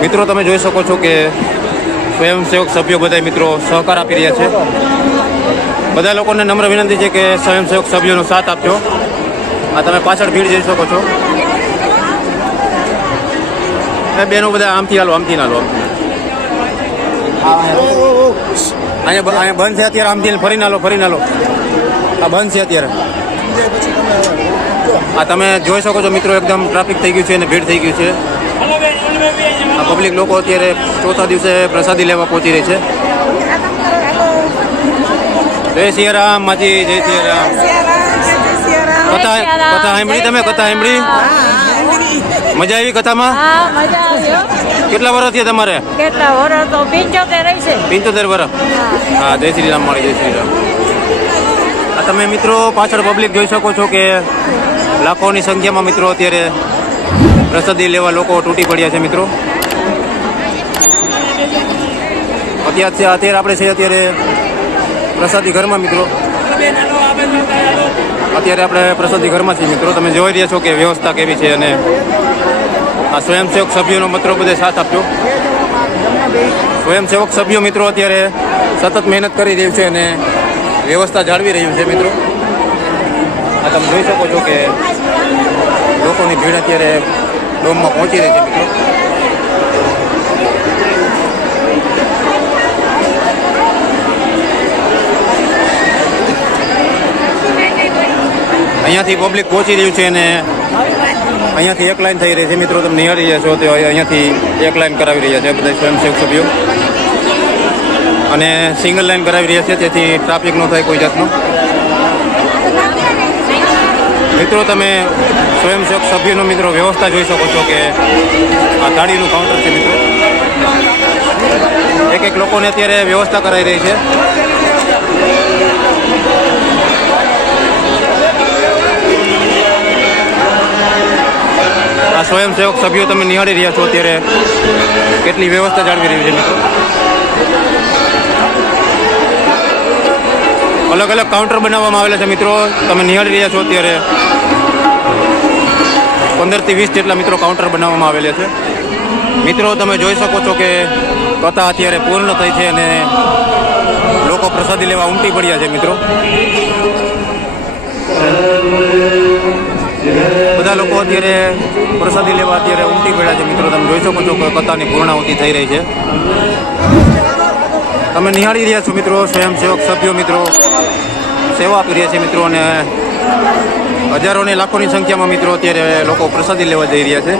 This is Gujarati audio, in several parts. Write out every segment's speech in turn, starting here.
મિત્રો તમે જોઈ શકો છો કે સ્વયંસેવક સભ્યો બધા મિત્રો સહકાર આપી રહ્યા છે. બધા લોકોને નમ્ર વિનંતી છે કે સ્વયંસેવક સભ્યોનો સાથ આપજો. આ તમે પાછળ ભીડ જોઈ શકો છો. બેનો બધા આમથી હાલો, આમથી હાલો. અહીંયા બંધ છે અત્યારે, આમથી ફરીને હાલો, ફરીને હાલો. આ બંધ છે અત્યારે. આ તમે જોઈ શકો છો મિત્રો, એકદમ ટ્રાફિક થઈ ગયું છે અને ભીડ થઈ ગયું છે. આ પબ્લિક લોકો અત્યારે ચોથા દિવસે પ્રસાદી લેવા પહોંચી રહી છે. જય શ્રી રામ માજી, જય શ્રી રામ. કથા સાંભળી તમે? કથા સાંભળી? મજા આવી કથામાં? કેટલા વર્ષ થયા તમારે? કેટલા વર્ષ તો 75 છે. 75 વર્ષ. હા, જય શ્રી રામ માળી, જય શ્રી રામ. આ તમે મિત્રો પાછળ પબ્લિક જોઈ શકો છો કે લાખોની સંખ્યામાં મિત્રો અત્યારે પ્રસાદી લેવા લોકો તૂટી પડ્યા છે. મિત્રો અત્યારે આપણે છે અત્યારે પ્રસાદી ઘરમાં. મિત્રો અત્યારે આપણે પ્રસાદી ઘરમાં છીએ. મિત્રો તમે જોઈ રહ્યા છો કે વ્યવસ્થા કેવી છે અને આ સ્વયંસેવક સભ્યોનો મિત્રો બધે સાથ આપજો. સ્વયંસેવક સભ્યો મિત્રો અત્યારે સતત મહેનત કરી રહ્યું છે અને વ્યવસ્થા જાળવી રહ્યું છે. મિત્રો આ તમે જોઈ શકો છો કે લોકોની ભીડ અત્યારે ડોમમાં પહોંચી રહી છે. મિત્રો અહીંયાથી પબ્લિક પહોંચી રહ્યું છે અને અહીંયાથી એક લાઈન થઈ રહી છે. મિત્રો તમે નિહાળી રહ્યા છો તો અહીંયાથી એક લાઈન કરાવી રહ્યા છે બધા સ્વયંસેવક સભ્યો અને સિંગલ લાઈન કરાવી રહ્યા છે, તેથી ટ્રાફિક ન થાય કોઈ જાતનો. મિત્રો તમે સ્વયંસેવક સભ્યનો મિત્રો વ્યવસ્થા જોઈ શકો છો કે આ થાળીનું કાઉન્ટર છે. મિત્રો એક લોકોને અત્યારે વ્યવસ્થા કરાવી રહી છે. આ સ્વયંસેવક સભ્યો તમે નિહાળી રહ્યા છો અત્યારે કેટલી વ્યવસ્થા જાળવી રહી છે. મિત્રો અલગ અલગ કાઉન્ટર બનાવવામાં આવેલા છે. મિત્રો તમે નિહાળી રહ્યા છો અત્યારે 15 થી 20 જેટલા મિત્રો કાઉન્ટર બનાવવામાં આવેલા છે. મિત્રો તમે જોઈ શકો છો કે કથા અત્યારે પૂર્ણ થઈ છે અને લોકો પ્રસાદી લેવા ઉમટી પડ્યા છે. મિત્રો બધા લોકો અત્યારે પ્રસાદી લેવા અત્યારે ઉમટી પડ્યા છે. મિત્રો તમે જોઈ શકો છો કે કથાની પૂર્ણાહુતિ થઈ રહી છે. તમે નિહાળી રહ્યા છો મિત્રો સ્વયંસેવક સભ્યો મિત્રો સેવા આપી રહ્યા છે. મિત્રો અને હજારોને લાખોની સંખ્યામાં મિત્રો અત્યારે લોકો પ્રસાદી લેવા જઈ રહ્યા છે.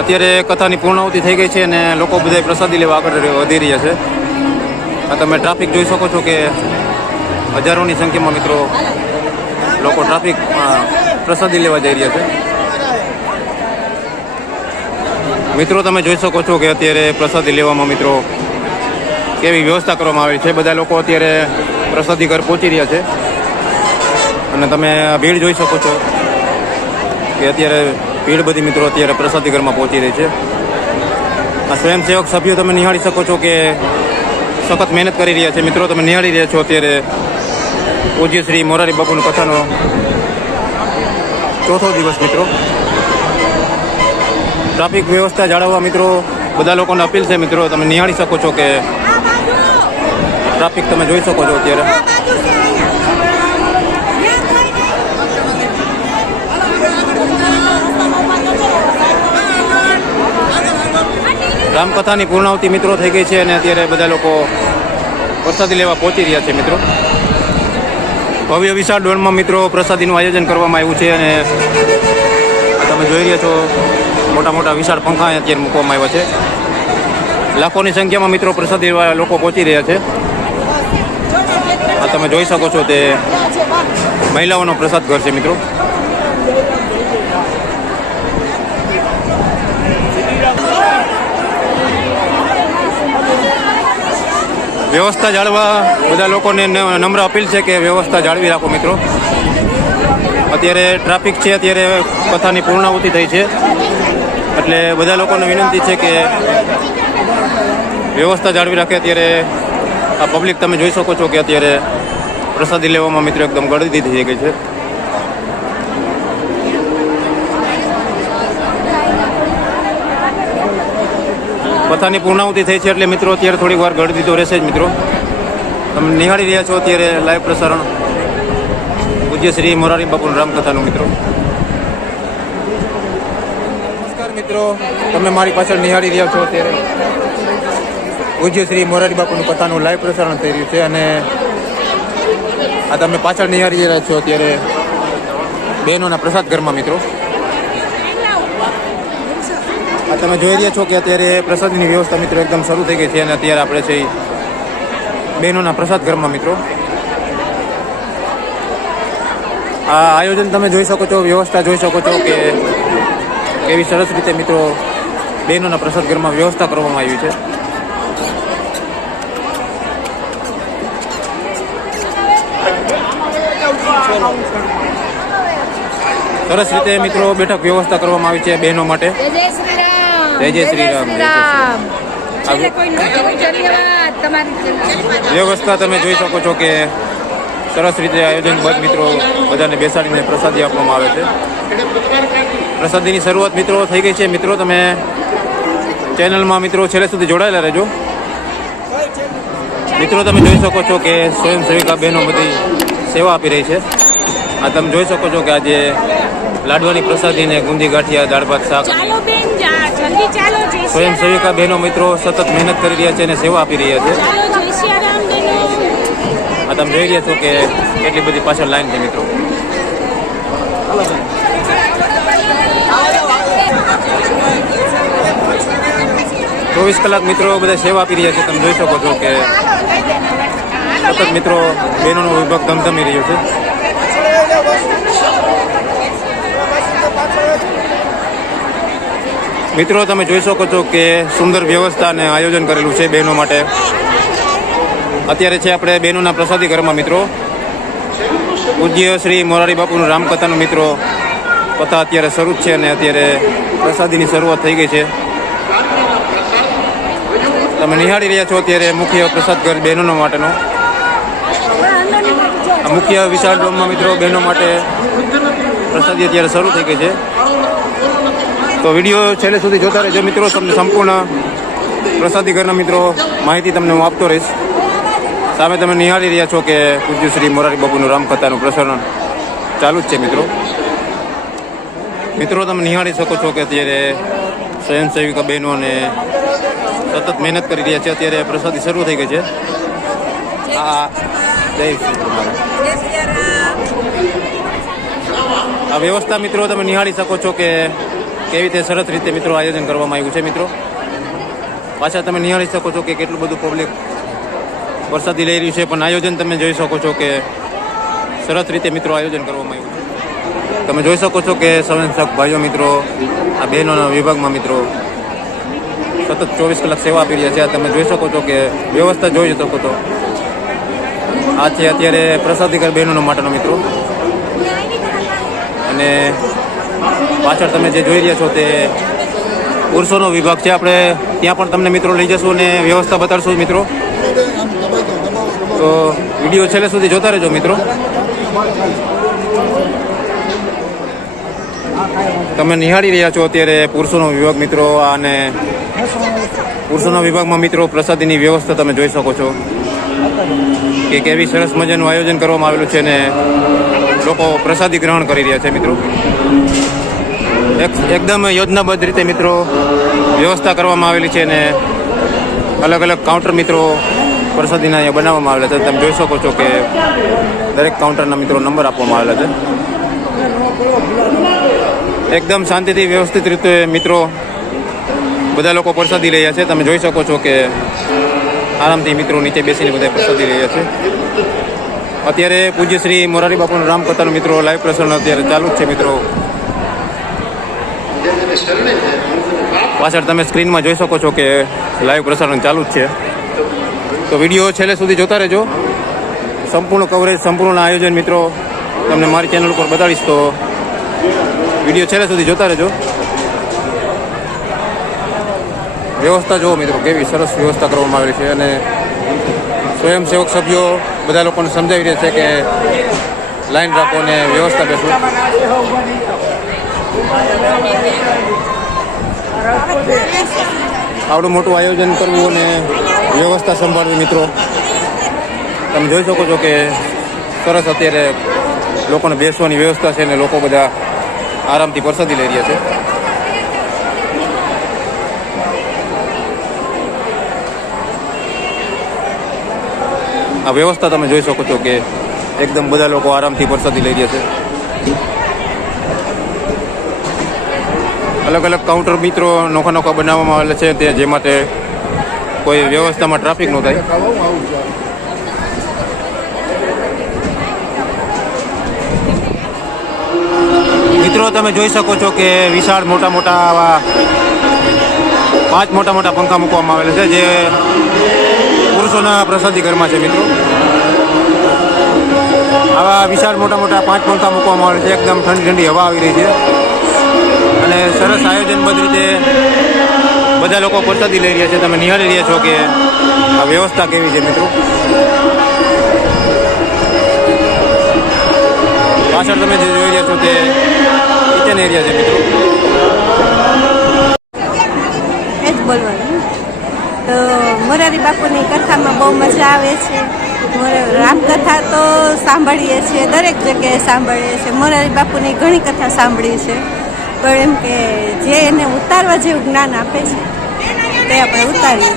અત્યારે કથાની પૂર્ણાહુતિ થઈ ગઈ છે અને લોકો બધા પ્રસાદી લેવા આગળ વધી રહ્યા છે. આ તમે ટ્રાફિક જોઈ શકો છો કે હજારોની સંખ્યામાં મિત્રો લોકો ટ્રાફિક પ્રસાદી લેવા જઈ રહ્યા છે. મિત્રો તમે જોઈ શકો છો કે અત્યારે પ્રસાદી લેવામાં મિત્રો કેવી વ્યવસ્થા કરવામાં આવી છે. બધા લોકો અત્યારે પ્રસાદી ઘર પહોંચી રહ્યા છે અને તમે ભીડ જોઈ શકો છો કે અત્યારે ભીડ બધી મિત્રો અત્યારે પ્રસાદી ઘરમાં પહોંચી રહી છે. આ સ્વયંસેવક સભ્યો તમે નિહાળી શકો છો કે સખત મહેનત કરી રહ્યા છે. મિત્રો તમે નિહાળી રહ્યા છો અત્યારે પૂજ્ય શ્રી મોરારી બાપુની કથાનો ચોથો દિવસ. મિત્રો ટ્રાફિક વ્યવસ્થા જાળવવા મિત્રો બધા લોકોને અપીલ છે. મિત્રો તમે નિહાળી શકો છો કે ટ્રાફિક તમે જોઈ શકો છો અત્યારે. રામકથાની પૂર્ણાહુતિ મિત્રો થઈ ગઈ છે અને અત્યારે બધા લોકો પ્રસાદી લેવા પહોંચી રહ્યા છે. મિત્રો ભવ્ય વિશાળ ડોલમાં મિત્રો પ્રસાદીનું આયોજન કરવામાં આવ્યું છે અને તમે જોઈ રહ્યા છો મોટા મોટા વિશાળ પંખા અત્યારે મૂકવામાં આવ્યા છે. લાખોની સંખ્યામાં મિત્રો પ્રસાદી લોકો પહોંચી રહ્યા છે. આ તમે જોઈ શકો છો તે મહિલાઓનો પ્રસાદ ઘર છે. મિત્રો વ્યવસ્થા જાળવવા બધા લોકોને નમ્ર અપીલ છે કે વ્યવસ્થા જાળવી રાખો. મિત્રો અત્યારે ટ્રાફિક છે, અત્યારે કથાની પૂર્ણાહુતિ થઈ છે એટલે બધા લોકોને વિનંતી છે કે વ્યવસ્થા જાળવી રાખે. અત્યારે આ પબ્લિક તમે જોઈ શકો છો કે અત્યારે પ્રસાદી લેવામાં મિત્રો એકદમ ગળદી થઈ ગઈ છે. કથાની પૂર્ણાહુતિ થઈ છે એટલે મિત્રો અત્યારે થોડીક વાર ગળદી તો રહેશે જ મિત્રો. તમે નિહાળી રહ્યા છો અત્યારે લાઈવ પ્રસારણ પૂજ્ય શ્રી મોરારી બાપુની રામકથાનું મિત્રો. નમસ્કાર મિત્રો, તમે મારી પાછળ નિહાળી રહ્યા છો અત્યારે પૂજ્ય શ્રી મોરારી બાપુનું કથાનું લાઈવ પ્રસારણ થઈ રહ્યું છે અને આ તમે પાછળ નિહાળી રહ્યા છો અત્યારે બહેનોના પ્રસાદ ઘરમાં મિત્રો. આ તમે જોઈ રહ્યા છો કે અત્યારે પ્રસાદની વ્યવસ્થા મિત્રો એકદમ શરૂ થઈ ગઈ છે અને અત્યારે આપણે છે બહેનોના પ્રસાદ ઘરમાં મિત્રો. આ આયોજન તમે જોઈ શકો છો, વ્યવસ્થા જોઈ શકો છો કે કેવી સરસ રીતે મિત્રો બહેનોના પ્રસાદ ઘરમાં વ્યવસ્થા કરવામાં આવી છે. સરસ રીતે મિત્રો બેઠક વ્યવસ્થા કરવામાં આવી છે બહેનો માટે. જય જય શ્રી રામ. વ્યવસ્થા તમે જોઈ શકો છો કે સરસ રીતે આયોજનબદ્ધ મિત્રો બધાને બેસાડીને પ્રસાદી આપવામાં આવે છે. પ્રસાદીની શરૂઆત મિત્રો થઈ ગઈ છે. મિત્રો તમે ચેનલમાં મિત્રો છેલ્લે સુધી જોડાયેલા રહેજો. મિત્રો તમે જોઈ શકો છો કે સ્વયંસેવિકા બહેનો બધી સેવા આપી રહી છે. આ તમે જોઈ શકો છો કે આજે લાડવાની પ્રસાદી ને ગુંદી ગાંઠિયા દાળ ભાત શાક સ્વયંસેવિકા બહેનો મિત્રો સતત મહેનત કરી રહ્યા છે અને સેવા આપી રહ્યા છે. આ તમે જોઈ રહ્યા છો કે કેટલી બધી પાછળ લાઈન છે મિત્રો. ચોવીસ કલાક મિત્રો બધા સેવા આપી રહ્યા છે. તમે જોઈ શકો છો કે સતત મિત્રો બહેનોનો વિભાગ ધમધમી રહ્યો છે. મિત્રો તમે જોઈ શકો છો કે સુંદર વ્યવસ્થા અને આયોજન કરેલું છે બહેનો માટે. અત્યારે છે આપણે બહેનોના પ્રસાદી ઘરમાં મિત્રો. પૂજ્ય શ્રી મોરારી બાપુનું રામકથાનું મિત્રો કથા અત્યારે શરૂ જ છે અને અત્યારે પ્રસાદીની શરૂઆત થઈ ગઈ છે. તમે નિહાળી રહ્યા છો અત્યારે મુખ્ય પ્રસાદ ઘર બહેનો માટેનો. આ મુખ્ય વિશાળ ડોમમાં મિત્રો બહેનો માટે પ્રસાદી અત્યારે શરૂ થઈ ગઈ છે. તો વિડીયો છેલ્લે સુધી જોતા રહેજો મિત્રો. તમને સંપૂર્ણ પ્રસાદી ઘરના મિત્રો માહિતી તમને હું આપતો રહીશ. સામે તમે નિહાળી રહ્યા છો કે પૂજ્ય શ્રી મોરારી બાપુનું રામકથાનું પ્રસારણ ચાલુ જ છે મિત્રો. મિત્રો તમે નિહાળી શકો છો કે અત્યારે સ્વયંસેવિકા બહેનોને સતત મહેનત કરી રહ્યા છે. અત્યારે પ્રસાદી શરૂ થઈ ગઈ છે. આ જય શ્રી કૃષ્ણ. આ વ્યવસ્થા મિત્રો તમે નિહાળી શકો છો કે કેવી રીતે સરસ રીતે મિત્રો આયોજન કરવામાં આવ્યું છે મિત્રો. પાછા તમે નિહાળી શકો છો કે કેટલું બધું પબ્લિક પ્રસાદી લઈ રહ્યું છે, પણ આયોજન તમે જોઈ શકો છો કે સરસ રીતે મિત્રો આયોજન કરવામાં આવ્યું છે. તમે જોઈ શકો છો કે સ્વયંસેવક ભાઈઓ મિત્રો આ બહેનોના વિભાગમાં મિત્રો સતત 24 કલાક સેવા આપી રહ્યા છે. આ તમે જોઈ શકો છો કે વ્યવસ્થા જોઈ શકો છો. આ છે અત્યારે પ્રસાદી ઘર બહેનો માટેનો મિત્રો. અને પાછળ તમે જે જોઈ રહ્યા છો તે પુરુષોનો વિભાગ છે. આપણે ત્યાં પણ તમને મિત્રો લઈ જશું અને વ્યવસ્થા બતાડશું મિત્રો. તો વિડીયો છેલ્લે સુધી જોતા રહેજો મિત્રો. તમે નિહાળી રહ્યા છો અત્યારે પુરુષોનો વિભાગ મિત્રો. અને પુરુષોના વિભાગમાં મિત્રો પ્રસાદીની વ્યવસ્થા તમે જોઈ શકો છો કે કેવી સરસ મજાનું આયોજન કરવામાં આવેલું છે અને લોકો પ્રસાદી ગ્રહણ કરી રહ્યા છે મિત્રો. એકદમ યોજનાબદ્ધ રીતે મિત્રો વ્યવસ્થા કરવામાં આવેલી છે અને અલગ અલગ કાઉન્ટર મિત્રો પ્રસાદીના અહીંયા બનાવવામાં આવેલા છે. તમે જોઈ શકો છો કે દરેક કાઉન્ટરના મિત્રો નંબર આપવામાં આવેલા છે. એકદમ શાંતિથી વ્યવસ્થિત રીતે મિત્રો બધા લોકો પ્રસાદી રહ્યા છે. તમે જોઈ શકો છો કે આરામથી મિત્રો નીચે બેસીને બધા પ્રસાદી રહ્યા છે. અત્યારે પૂજ્ય શ્રી મોરારી બાપુનું રામકથાનું મિત્રો લાઈવ પ્રસારણ અત્યારે ચાલુ જ છે મિત્રો. પાછળ તમે સ્ક્રીનમાં જોઈ શકો છો કે લાઈવ પ્રસારણ ચાલુ જ છે. તો વિડીયો છેલ્લે સુધી જોતા રહેજો. સંપૂર્ણ કવરેજ, સંપૂર્ણ આયોજન મિત્રો તમને મારી ચેનલ ઉપર બતાડીશ. તો વિડીયો છેલ્લે સુધી જોતા રહેજો. વ્યવસ્થા જુઓ મિત્રો કેવી સરસ વ્યવસ્થા કરવામાં આવેલી છે. અને સ્વયંસેવક સભ્યો બધા લોકોને સમજાવી રહ્યા છે કે લાઈન રાખો અને વ્યવસ્થા બેસો. આવડું મોટું આયોજન કરવું અને વ્યવસ્થા સંભાળવી મિત્રો, તમે જોઈ શકો છો કે સરસ અત્યારે લોકોને બેસવાની વ્યવસ્થા છે અને લોકો બધા આરામથી પ્રસાદી લઈ રહ્યા છે. આ વ્યવસ્થા તમે જોઈ શકો છો કે એકદમ બધા લોકો આરામથી પ્રસાદી લઈ રહ્યા છે. અલગ અલગ કાઉન્ટર મિત્રો નોખા નોખા બનાવવામાં આવેલા છે તે જે માટે કોઈ વ્યવસ્થામાં ટ્રાફિક ન થાય. મિત્રો તમે જોઈ શકો છો કે વિશાળ મોટા મોટા આવા 5 મોટા મોટા પંખા મૂકવામાં આવેલા છે જે પુરુષોના પ્રસાદી ઘરમાં છે મિત્રો. આવા વિશાળ મોટા મોટા 5 પંખા મૂકવામાં આવેલા છે. એકદમ ઠંડી ઠંડી હવા આવી રહી છે અને સરસ આયોજનબદ્ધ રીતે બધા લોકો પ્રસાદી લઈ રહ્યા છે. તમે નિહાળી રહ્યા છો કે આ વ્યવસ્થા કેવી છે મિત્રો. પાછળ તમે જે જોઈ રહ્યા છો તે કિચન એરિયા છે મિત્રો. એ જ બોલવાનું. તો મોરારી બાપુની કથામાં બહુ મજા આવે છે. રામકથા તો સાંભળીએ છીએ, દરેક જગ્યાએ સાંભળીએ છીએ. મોરારી બાપુની ઘણી કથા સાંભળી છે, પણ એમ કે જે એને ઉતારવા જેવું જ્ઞાન આપે છે તે આપણે ઉતારીએ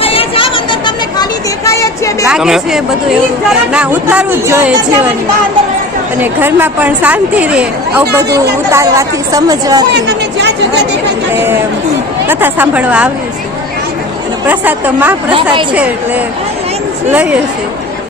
છીએ. લાગે છે બધું એવું કે ના ઉતારવું જ જોઈએ જીવનમાં, અને ઘરમાં પણ શાંતિ રહે. આવું બધું ઉતારવાથી, સમજવાથી કથા સાંભળવા આવ્યું છે. અને પ્રસાદ તો મહાપ્રસાદ છે એટલે લઈએ છીએ.